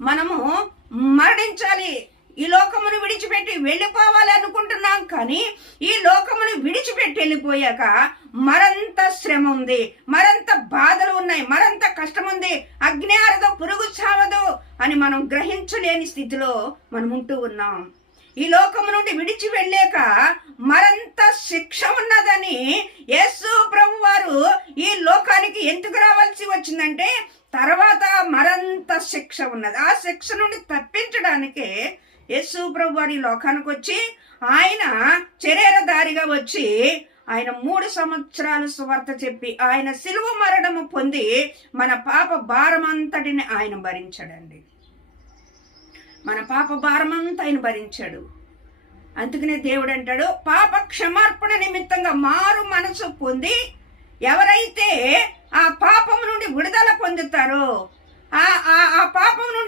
మనము మరణించాలి, ఈ లోకమును విడిచిపెట్టి వెళ్ళిపోవాలి అనుకుంటున్నాం. కానీ ఈ లోకమును విడిచిపెట్టి వెళ్ళిపోయాక మరంత శ్రమ ఉంది, మరంత బాధలు ఉన్నాయి, మరంత కష్టం ఉంది. అగ్ని ఆరదు, పురుగు చావదు అని మనం గ్రహించలేని స్థితిలో మనం ఉంటూ ఉన్నాం. ఈ లోకము నుండి విడిచి వెళ్ళాక మరంత శిక్ష ఉన్నదని యేసు ప్రభు వారు ఈ లోకానికి ఎందుకు రావాల్సి వచ్చిందంటే, తర్వాత మరంత శిక్ష ఉన్నది. ఆ శిక్ష నుండి తప్పించడానికే యేసు ప్రభు వారు ఈ లోకానికి వచ్చి, ఆయన శరీరధారిగా వచ్చి ఆయన 3 సంవత్సరాలు సువార్త చెప్పి ఆయన సిలువ మరణము పొంది మన పాప భారమంతటిని ఆయన భరించాడండి. మన పాప భారమంతా ఆయన భరించాడు. అందుకనే దేవుడు అంటాడు, పాప క్షమార్పణ నిమిత్తంగా మారు మనసు పొంది ఎవరైతే ఆ పాపం నుండి విడుదల పొందుతారో, ఆ పాపం నుండి